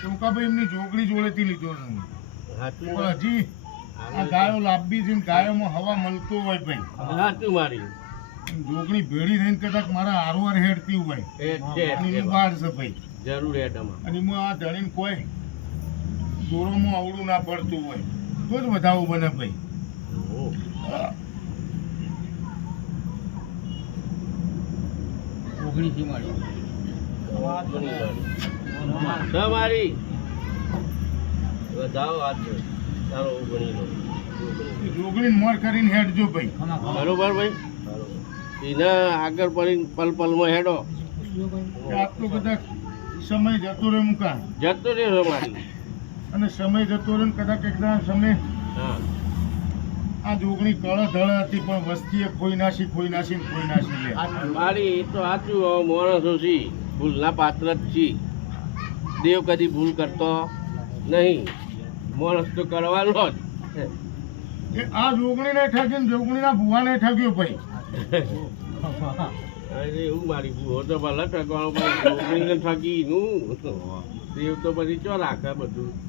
ટૂંકાભાઈ એમની જોગણી જોડેથી લીધો છે હું. હાચું પણ હજી આ ગાયો લાંબી છે ને ગાયોમાં હવા મળતો હોય ભાઈ. હાચું મારી જોગણી ભેળી થઈને કદાચ મારા હારવાર હેડતી હોય અને એની વાડ છે ભાઈ. જરૂર એટામાં અને એમાં આ ધણીને કોઈ દોરોમાં અવળું ના પડતું હોય તો જ વધાવું બને ભાઈ. તમારી વધાવો આજ તારો ગણી લો જોગણી મોર કરીને હેડજો ભાઈ. બરોબર ભાઈ એના આગળ પડીને પલ પલમાં હેડો આપ તો કદાચ સમય જતો રહે મુકા જતો રહ્યો મારી અને સમય જતો રહે ને કદાચ એકદમ સમય હા આ જોગણી કળ ધળ હતી પણ વસ્તીએ ખોઈ નાસી લે. મારી એ તો સાચું માણસો છી ભૂલના પાત્ર જ છી. દેવ કદી ભૂલ કરતો નહીં, માણસ તો કરવાનો જ. એ આ જોગણીને ઠગ્યો ને જોગણીના ભુવાને ઠગ્યો ભાઈ. અરે એવું મારી ભૂવો તો ભલે ઠગવાનો પણ ઠગી નું દેવ તો પછી ચો રાખે બધું.